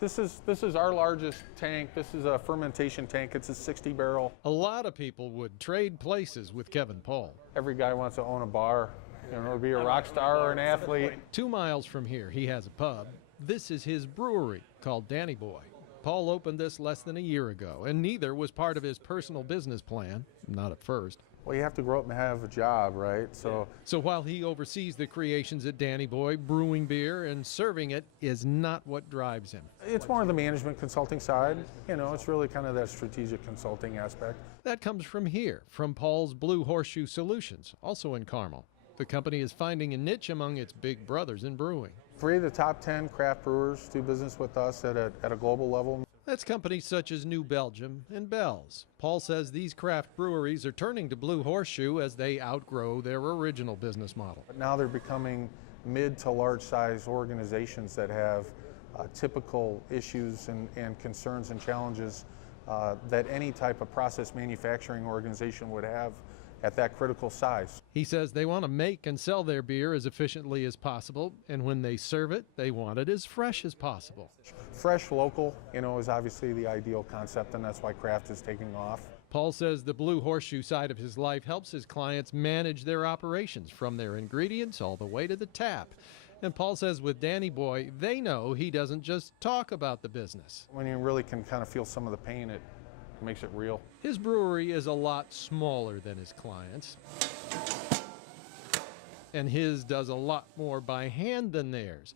This is our largest tank. This is a fermentation tank. It's a 60 barrel. A lot of people would trade places with Kevin Paul. Every guy wants to own a bar, or be a rock star or an athlete. 2 miles from here, he has a pub. This is his brewery called Danny Boy. Paul opened this less than a year ago, and neither was part of his personal business plan, not at first. Well, you have to grow up and have a job, right? So while he oversees the creations at Danny Boy, brewing beer and serving it is not what drives him. it's more of the management consulting side. It's really kind of that strategic consulting aspect. That comes from here, from Paul's Blue Horseshoe Solutions, also in Carmel. The company is finding a niche among its big brothers in brewing. 3 of the top 10 craft brewers do business with us at a global level. That's companies such as New Belgium and Bell's. Paul says these craft breweries are turning to Blue Horseshoe as they outgrow their original business model. But now they're becoming mid to large size organizations that have typical issues and concerns and challenges that any type of process manufacturing organization would have at that critical size. He says they want to make and sell their beer as efficiently as possible, and when they serve it, they want it as fresh as possible. Fresh, local, is obviously the ideal concept, and that's why craft is taking off. Paul says the Blue Horseshoe side of his life helps his clients manage their operations from their ingredients all the way to the tap. And Paul says with Danny Boy, they know he doesn't just talk about the business. When you really can kind of feel some of the pain, it makes it real. His brewery is a lot smaller than his clients, and his does a lot more by hand than theirs.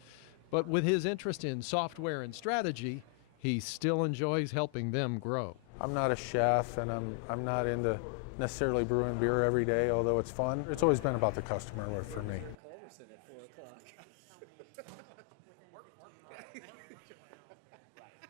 But with his interest in software and strategy, he still enjoys helping them grow. I'm not a chef, and I'm not into necessarily brewing beer every day, although it's fun. It's always been about the customer for me.